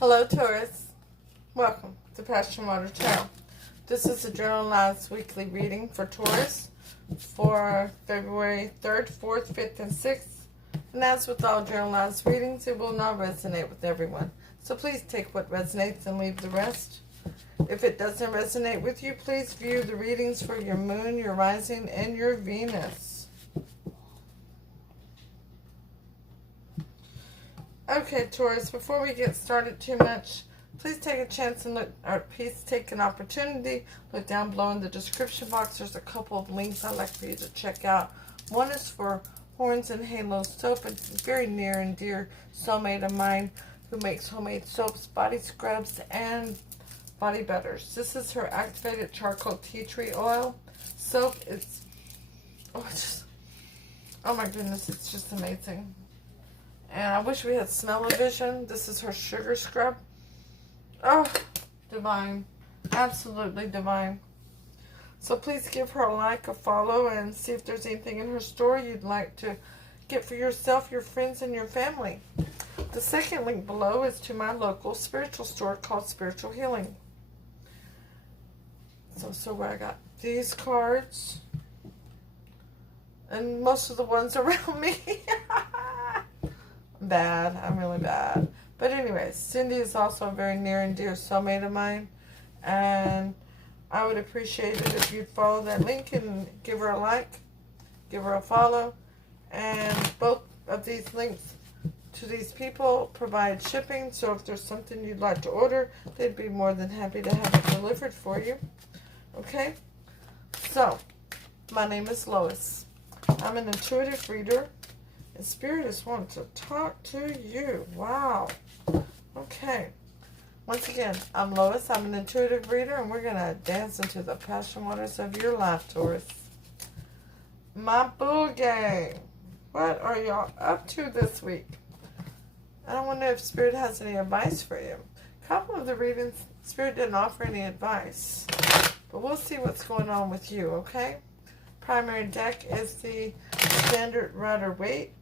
Hello, Taurus. Welcome to PassionWater Tarot. This is a generalized weekly reading for Taurus for February 3rd, 4th, 5th, and 6th. And as with all generalized readings, it will not resonate with everyone. So please take what resonates and leave the rest. If it doesn't resonate with you, please view the readings for your moon, your rising, and your Venus. Okay, Taurus, before we get started too much, please take a chance and look, or please take an opportunity, look down below in the description box. There's a couple of links I'd like for you to check out. One is for Horns and Halo soap. It's a very near and dear soulmate of mine who makes homemade soaps, body scrubs, and body butters. This is her activated charcoal tea tree oil soap. It's, oh my goodness, it's just amazing. And I wish we had smell-o-vision. This is her sugar scrub. Oh, divine. Absolutely divine. So please give her a like, a follow, and see if there's anything in her store you'd like to get for yourself, your friends, and your family. The second link below is to my local spiritual store called Spiritual Healing. So where I got these cards. And most of the ones around me. Bad. I'm really bad. But anyways, Cindy is also a very near and dear soulmate of mine. And I would appreciate it if you'd follow that link and give her a like, give her a follow. And both of these links to these people provide shipping. So if there's something you'd like to order, they'd be more than happy to have it delivered for you. Okay? So, my name is Lois. I'm an intuitive reader. And Spirit is wanting to talk to you. Wow. Okay. Once again, I'm Lois. I'm an intuitive reader, and we're going to dance into the passion waters of your life, Taurus. My boo gang. What are y'all up to this week? I don't wonder if Spirit has any advice for you. A couple of the readings, Spirit didn't offer any advice. But we'll see what's going on with you, okay? Primary deck is the Standard Rider-Waite.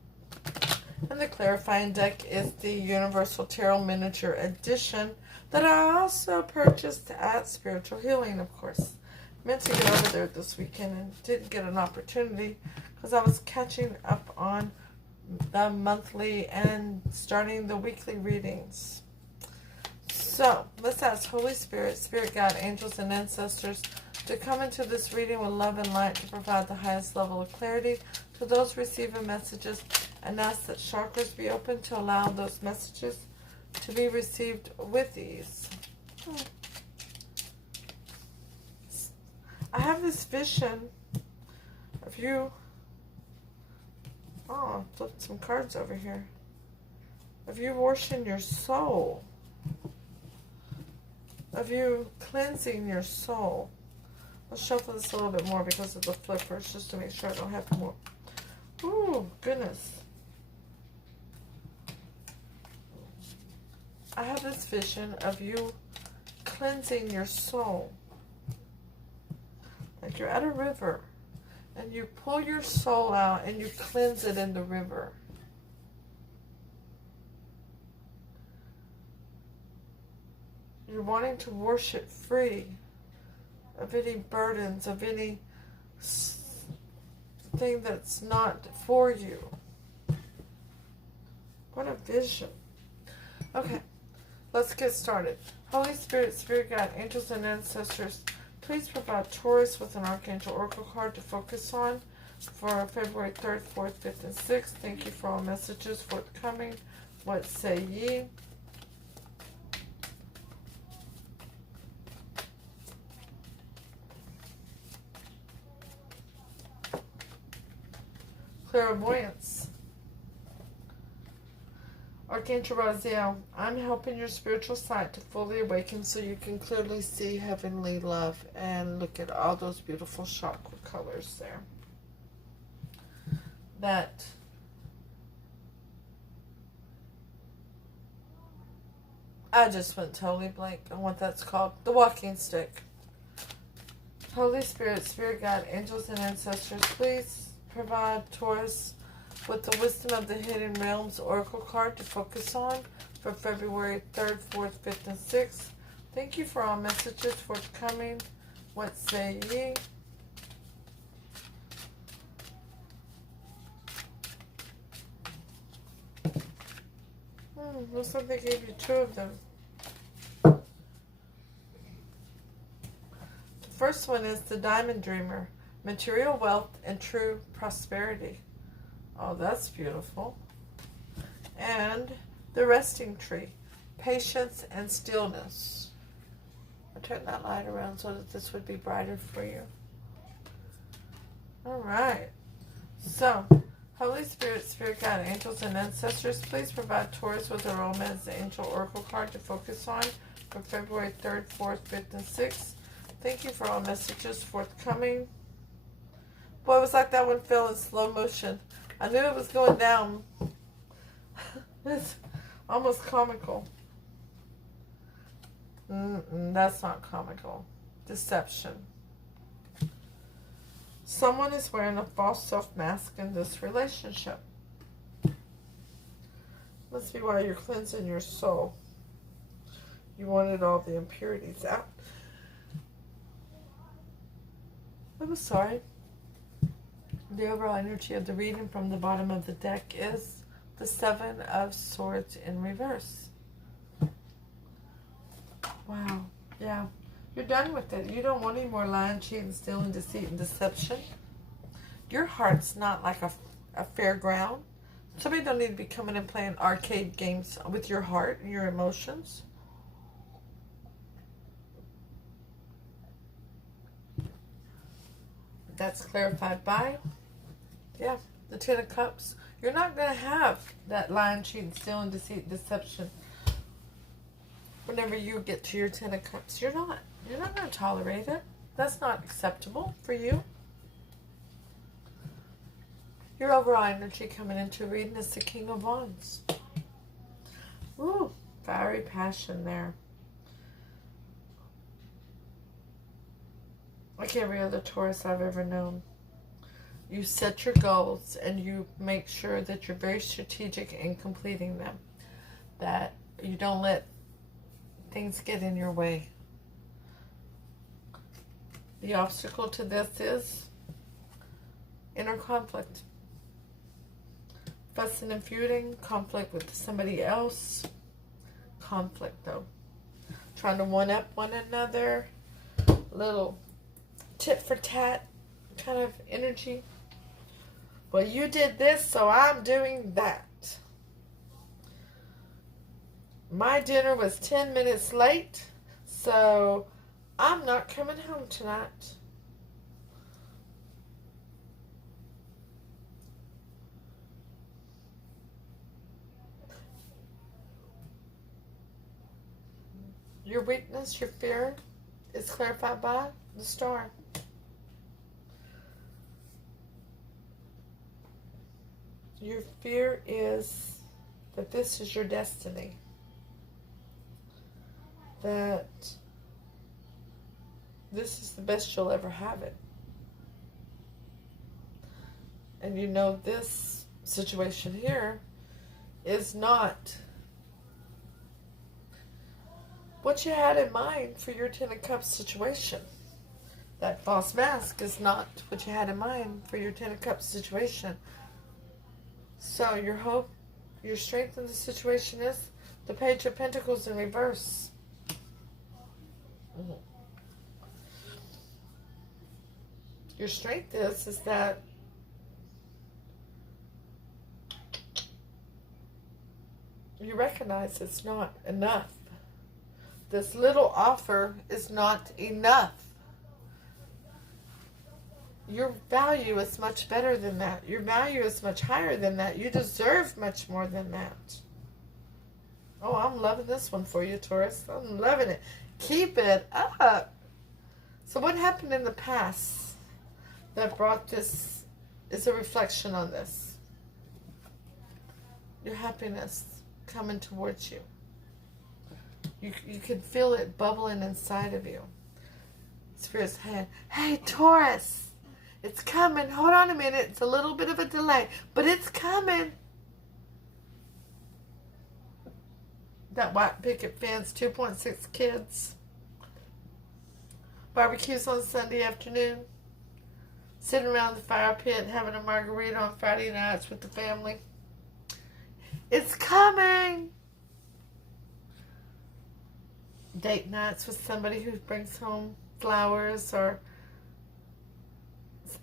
And the clarifying deck is the Universal Tarot Miniature Edition that I also purchased at Spiritual Healing, of course. Meant to get over there this weekend and didn't get an opportunity because I was catching up on the monthly and starting the weekly readings. So, let's ask Holy Spirit, Spirit Guide, Angels, and Ancestors to come into this reading with love and light to provide the highest level of clarity to those receiving messages, and ask that chakras be open to allow those messages to be received with ease. I have this vision of you. Oh, I flipped some cards over here. Of you washing your soul. Of you cleansing your soul. Let's shuffle this a little bit more because of the flippers, just to make sure I don't have more. Ooh, goodness. I have this vision of you cleansing your soul. Like you're at a river and you pull your soul out and you cleanse it in the river. You're wanting to wash it free of any burdens, of any thing that's not for you. What a vision. Okay, let's get started. Holy Spirit, Spirit Guide, Angels, and Ancestors, please provide Taurus with an Archangel Oracle card to focus on for February 3rd, 4th, 5th, and 6th. Thank you for all messages forthcoming. What say ye? Clairvoyance. Archangel Raziel, I'm helping your spiritual sight to fully awaken so you can clearly see heavenly love and look at all those beautiful chakra colors there. That I just went totally blank on what that's called. The walking stick. Holy Spirit, Spirit Guide, Angels, and Ancestors, please provide Taurus with the Wisdom of the Hidden Realms Oracle card to focus on for February 3rd, 4th, 5th, and 6th. Thank you for all messages forthcoming. What say ye? Looks like they gave you 2 of them. The first one is the Diamond Dreamer. Material wealth and true prosperity. Oh, that's beautiful. And the Resting Tree. Patience and stillness. I'll turn that light around so that this would be brighter for you. Alright. So, Holy Spirit, Spirit Guide, Angels, and Ancestors, please provide Taurus with a Romance Angel Oracle card to focus on for February 3rd, 4th, 5th, and 6th. Thank you for all messages forthcoming. Boy, it was like that one fell in slow motion. I knew it was going down. It's almost comical. That's not comical. Deception. Someone is wearing a false self-mask in this relationship. Must be why you're cleansing your soul. You wanted all the impurities out. I'm sorry. The overall energy of the reading from the bottom of the deck is the 7 of Swords in reverse. Wow. Yeah. You're done with it. You don't want any more lying, cheating, stealing, deceit, and deception. Your heart's not like a fairground. Somebody don't need to be coming and playing arcade games with your heart and your emotions. That's clarified by, yeah, the 10 of Cups. You're not going to have that lying, cheating, stealing, deceit, deception. Whenever you get to your 10 of Cups, you're not going to tolerate it. That's not acceptable for you. Your overall energy coming into reading is the King of Wands. Ooh, fiery passion there. Like every other Taurus I've ever known. You set your goals and you make sure that you're very strategic in completing them. That you don't let things get in your way. The obstacle to this is inner conflict. Fussing and feuding, conflict with somebody else. Conflict though. Trying to one-up one another. Little tit for tat kind of energy. Well, you did this, so I'm doing that. My dinner was 10 minutes late, so I'm not coming home tonight. Your weakness, your fear is clarified by the Star. Your fear is that this is your destiny. That this is the best you'll ever have it. And you know this situation here is not what you had in mind for your 10 of Cups situation. That false mask is not what you had in mind for your 10 of Cups situation. So your hope, your strength in the situation is the Page of Pentacles in reverse. Your strength is that you recognize it's not enough. This little offer is not enough. Your value is much better than that. Your value is much higher than that. You deserve much more than that. Oh, I'm loving this one for you, Taurus. I'm loving it. Keep it up. So what happened in the past that brought this is a reflection on this. Your happiness coming towards you. You can feel it bubbling inside of you. Spirit's saying, hey, Taurus, It's coming. Hold on a minute. It's a little bit of a delay, but it's coming. That white picket fence, 2.6 kids. Barbecues on Sunday afternoon. Sitting around the fire pit having a margarita on Friday nights with the family. It's coming. Date nights with somebody who brings home flowers or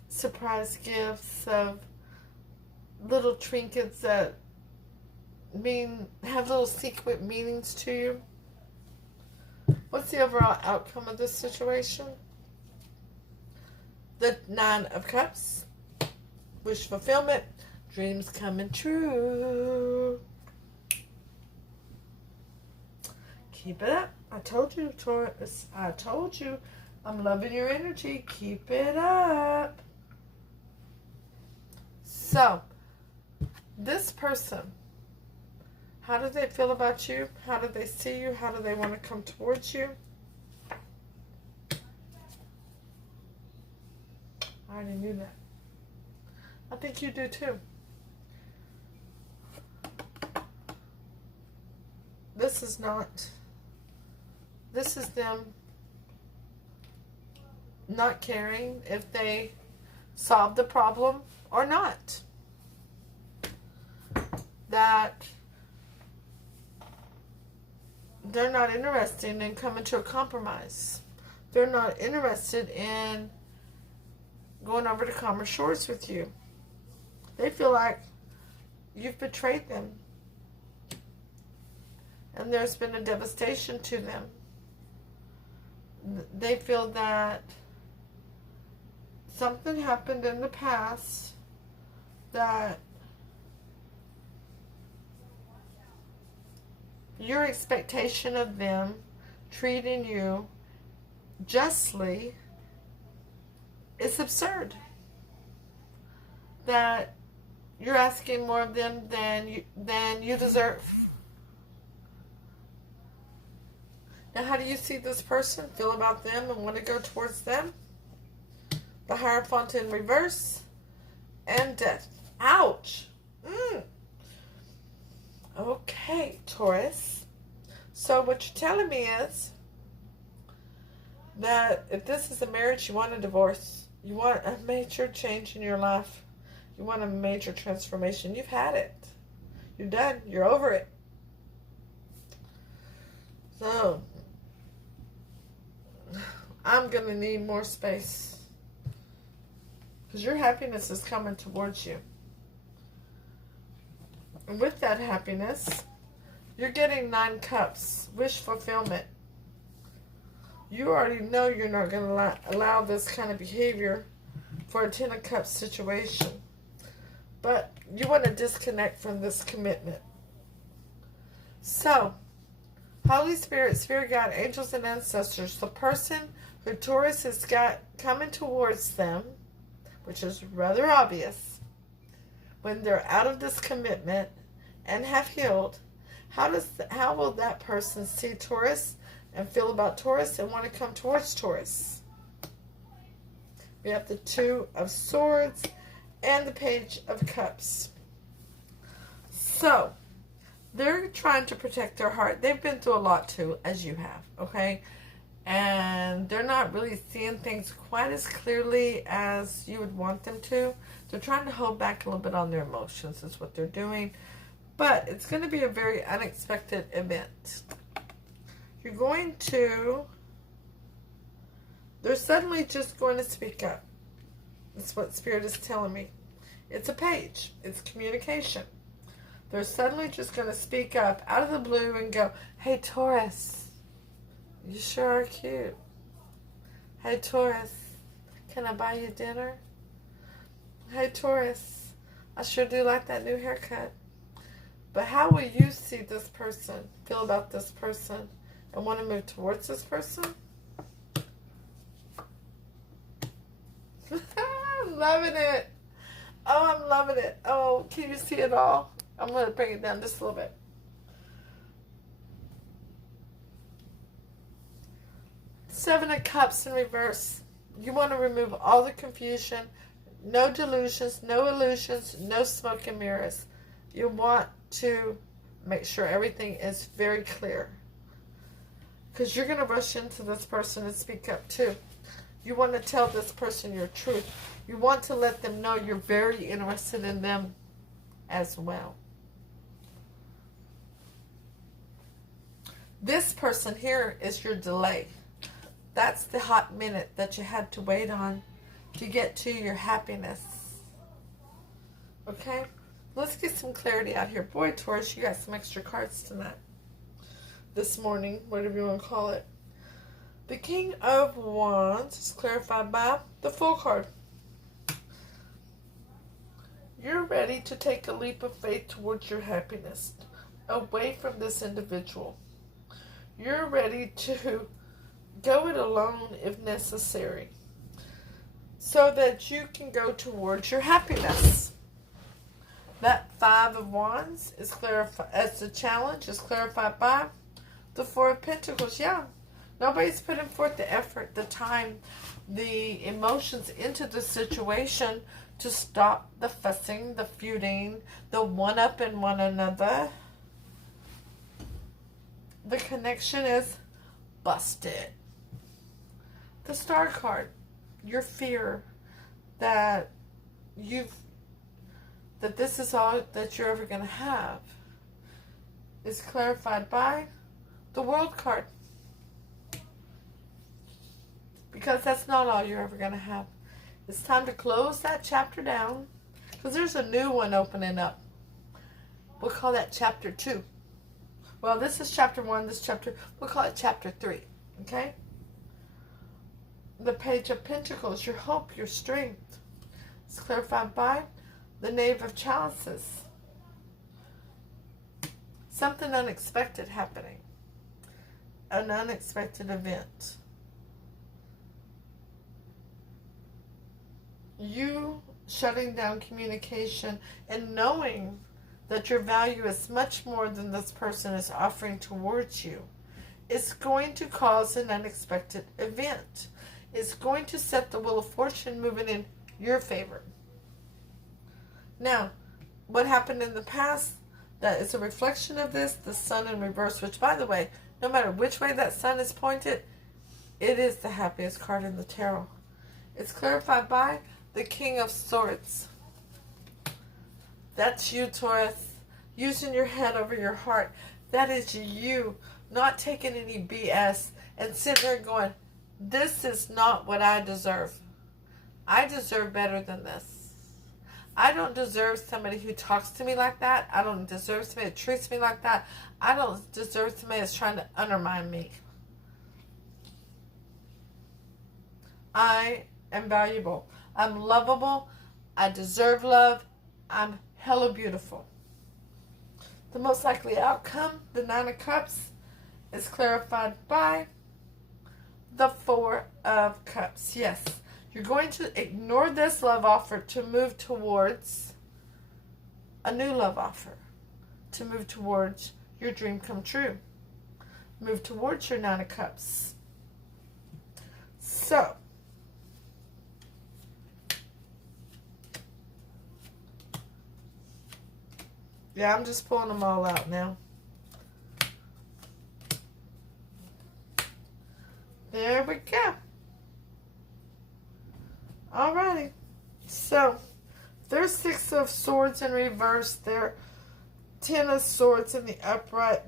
surprise gifts of little trinkets that have little secret meanings to you. What's the overall outcome of this situation? The 9 of Cups. Wish fulfillment. Dreams coming true. Keep it up. I told you, Taurus. I told you. I'm loving your energy. Keep it up. So, this person, how do they feel about you? How do they see you? How do they want to come towards you? I already knew that. I think you do too. This is them not caring if they solve the problem or not. That they're not interested in coming to a compromise. They're not interested in going over to Calmer Shores with you. They feel like you've betrayed them. And there's been a devastation to them. They feel that something happened in the past that your expectation of them treating you justly is absurd. That you're asking more of them than you deserve. Now, how do you see this person, feel about them, and want to go towards them? The Hierophant in reverse and Death. Ouch. Okay, Taurus. So what you're telling me is that if this is a marriage, you want a divorce. You want a major change in your life. You want a major transformation. You've had it. You're done. You're over it. So, I'm going to need more space. Because your happiness is coming towards you. And with that happiness, you're getting 9 cups. Wish fulfillment. You already know you're not going to allow this kind of behavior for a 10 of cups situation. But you want to disconnect from this commitment. So, Holy Spirit, Spirit Guide, angels, and ancestors, the person who Taurus has got coming towards them, which is rather obvious, when they're out of this commitment and have healed, how will that person see Taurus and feel about Taurus and want to come towards Taurus? We have the 2 of Swords and the Page of Cups. So, they're trying to protect their heart. They've been through a lot too, as you have, okay? And they're not really seeing things quite as clearly as you would want them to. They're trying to hold back a little bit on their emotions is what they're doing. But it's going to be a very unexpected event. You're going to... They're suddenly just going to speak up. That's what Spirit is telling me. It's a page. It's communication. They're suddenly just going to speak up out of the blue and go, "Hey, Taurus, you sure are cute. Hey, Taurus, can I buy you dinner? Hey, Taurus, I sure do like that new haircut." But how will you see this person, feel about this person, and want to move towards this person? I'm loving it. Oh, I'm loving it. Oh, can you see it all? I'm going to bring it down just a little bit. Seven of Cups in reverse. You want to remove all the confusion, no delusions, no illusions, no smoke and mirrors. You want to make sure everything is very clear. Because you're going to rush into this person and speak up too. You want to tell this person your truth. You want to let them know you're very interested in them as well. This person here is your delay. That's the hot minute that you had to wait on to get to your happiness. Okay? Let's get some clarity out here. Boy, Taurus, you got some extra cards tonight. This morning, whatever you want to call it. The King of Wands is clarified by the Fool card. You're ready to take a leap of faith towards your happiness, away from this individual. You're ready to go it alone if necessary, so that you can go towards your happiness. That Five of Wands is clarified as the challenge is clarified by the Four of Pentacles. Yeah, nobody's putting forth the effort, the time, the emotions into the situation to stop the fussing, the feuding, the one-up in one another. The connection is busted. The Star card, your fear that this is all that you're ever going to have, is clarified by the World card. Because that's not all you're ever going to have. It's time to close that chapter down, because there's a new one opening up. We'll call that chapter 2. Well, this is chapter 1. This chapter, we'll call it chapter 3. Okay? The Page of Pentacles, your hope, your strength. It's clarified by the Knave of Chalices. Something unexpected happening. An unexpected event. You shutting down communication and knowing that your value is much more than this person is offering towards you. It's going to cause an unexpected event. It's going to set the wheel of fortune moving in your favor. Now, what happened in the past, that is a reflection of this, the sun in reverse, which, by the way, no matter which way that sun is pointed, it is the happiest card in the tarot. It's clarified by the King of Swords. That's you, Taurus. Using your head over your heart. That is you. Not taking any BS and sitting there going, this is not what I deserve. I deserve better than this. I don't deserve somebody who talks to me like that. I don't deserve somebody that treats me like that. I don't deserve somebody that's trying to undermine me. I am valuable. I'm lovable. I deserve love. I'm hella beautiful. The most likely outcome, the Nine of Cups, is clarified by the Four of Cups. Yes, you're going to ignore this love offer to move towards a new love offer, to move towards your dream come true. Move towards your Nine of Cups. So, yeah, I'm just pulling them all out now. There we go. Alrighty. So, there's Six of Swords in reverse. There, 10 of Swords in the upright.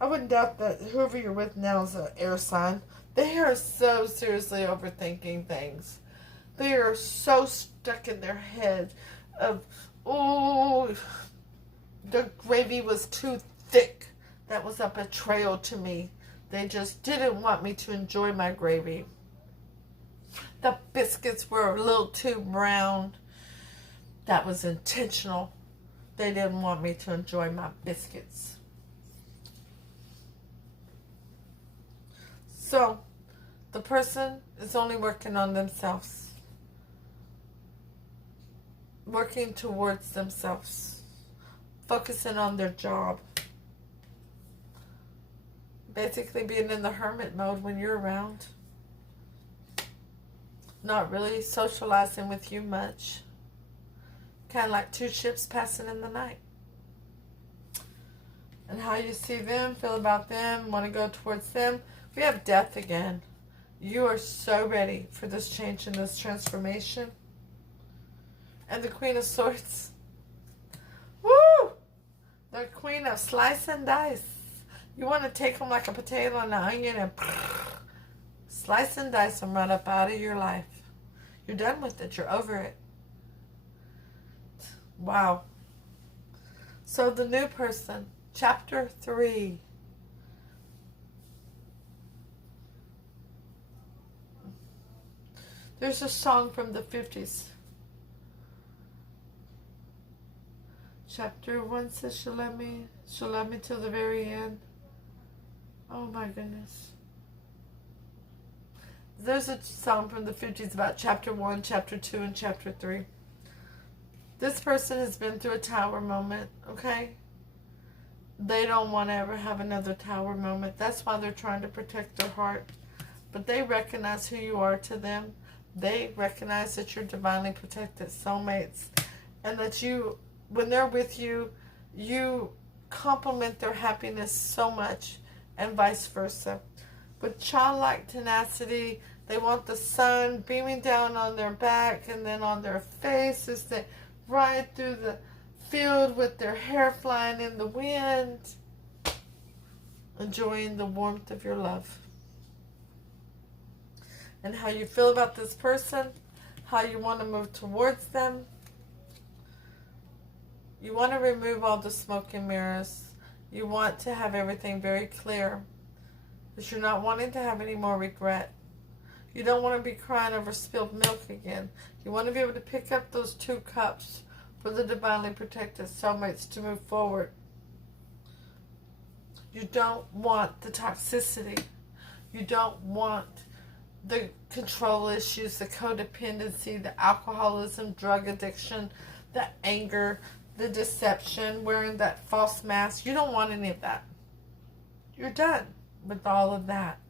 I wouldn't doubt that whoever you're with now is an air sign. They are so seriously overthinking things. They are so stuck in their head of, oh, the gravy was too thick. That was a betrayal to me. They just didn't want me to enjoy my gravy. The biscuits were a little too brown. That was intentional. They didn't want me to enjoy my biscuits. So, the person is only working on themselves. Working towards themselves. Focusing on their job. Basically being in the hermit mode when you're around. not really socializing with you much. Kind of like two ships passing in the night. And how you see them, feel about them, want to go towards them. We have death again. You are so ready for this change and this transformation. And the Queen of Swords. Woo! The Queen of Slice and Dice. You want to take them like a potato and an onion and slice and dice them right up out of your life. You're done with it. You're over it. Wow. So the new person, chapter 3. There's a song from the 50s. Chapter 1 says she'll love me till the very end. Oh my goodness. There's a song from the 50s about chapter 1, chapter 2, and chapter 3. This person has been through a tower moment, okay? They don't want to ever have another tower moment. That's why they're trying to protect their heart. But they recognize who you are to them. They recognize that you're divinely protected soulmates. And that you, when they're with you, you complement their happiness so much, and vice versa. With childlike tenacity, they want the sun beaming down on their back and then on their face as they ride through the field with their hair flying in the wind, enjoying the warmth of your love. And how you feel about this person, how you want to move towards them. You want to remove all the smoke and mirrors. You want to have everything very clear. Because you're not wanting to have any more regret. You don't want to be crying over spilled milk again. You want to be able to pick up those 2 cups for the divinely protected soulmates to move forward. You don't want the toxicity. You don't want the control issues, the codependency, the alcoholism, drug addiction, the anger, the deception, wearing that false mask. You don't want any of that. You're done with all of that.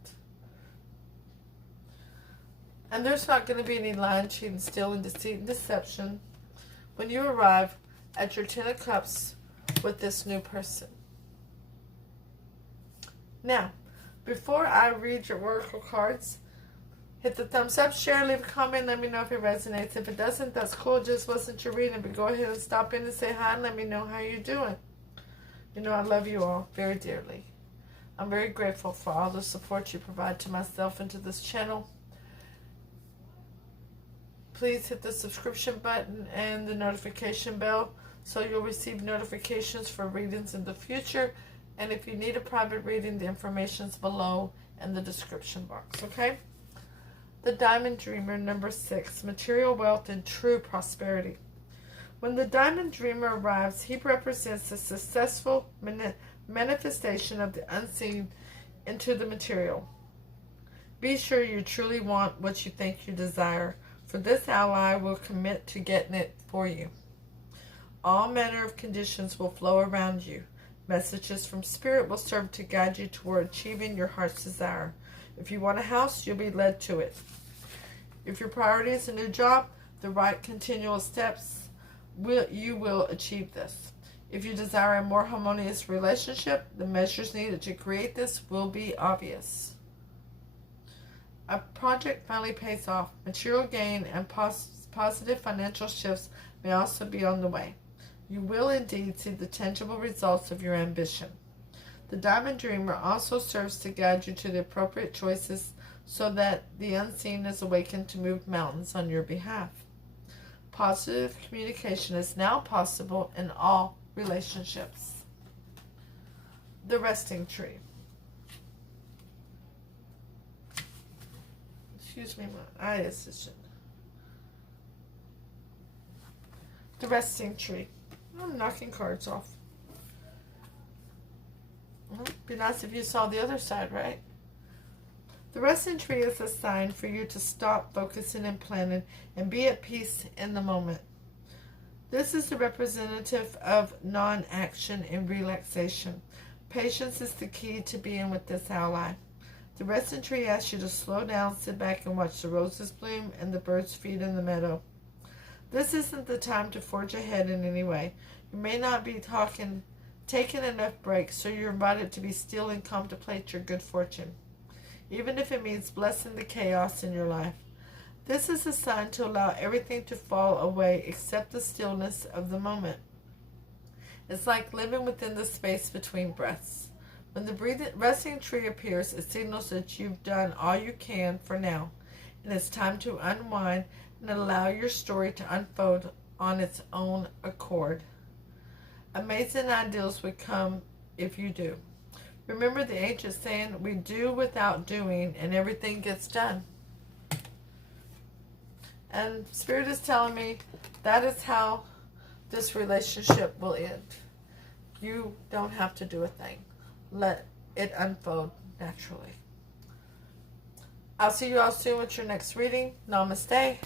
And there's not going to be any lying, cheating, stealing, deceit, and deception when you arrive at your 10 of Cups with this new person. Now, before I read your oracle cards, hit the thumbs up, share, leave a comment, let me know if it resonates. If it doesn't, that's cool, just wasn't your reading, but go ahead and stop in and say hi and let me know how you're doing. You know I love you all very dearly. I'm very grateful for all the support you provide to myself and to this channel. Please hit the subscription button and the notification bell so you'll receive notifications for readings in the future. And if you need a private reading, the information's below in the description box, okay? The Diamond Dreamer, number 6, material wealth and true prosperity. When the Diamond Dreamer arrives, he represents the successful manifestation of the unseen into the material. Be sure you truly want what you think you desire, for this ally will commit to getting it for you. All manner of conditions will flow around you. Messages from Spirit will serve to guide you toward achieving your heart's desire. If you want a house, you'll be led to it. If your priority is a new job, the right continual steps, you will achieve this. If you desire a more harmonious relationship, the measures needed to create this will be obvious. A project finally pays off. Material gain and positive financial shifts may also be on the way. You will indeed see the tangible results of your ambition. The Diamond Dreamer also serves to guide you to the appropriate choices so that the unseen is awakened to move mountains on your behalf. Positive communication is now possible in all relationships. The Resting Tree. Excuse me, my eye decision. The Resting Tree. I'm knocking cards off. Well, it'd be nice if you saw the other side, right? The Resting Tree is a sign for you to stop focusing and planning and be at peace in the moment. This is the representative of non-action and relaxation. Patience is the key to being with this ally. The resting tree asks you to slow down, sit back, and watch the roses bloom and the birds feed in the meadow. This isn't the time to forge ahead in any way. You may not be taking enough breaks, so you're invited to be still and contemplate your good fortune, even if it means blessing the chaos in your life. This is a sign to allow everything to fall away except the stillness of the moment. It's like living within the space between breaths. When the resting tree appears, it signals that you've done all you can for now, and it's time to unwind and allow your story to unfold on its own accord. Amazing ideals would come if you do. Remember the ancient saying, we do without doing, and everything gets done. And Spirit is telling me that is how this relationship will end. You don't have to do a thing. Let it unfold naturally. I'll see you all soon with your next reading. Namaste.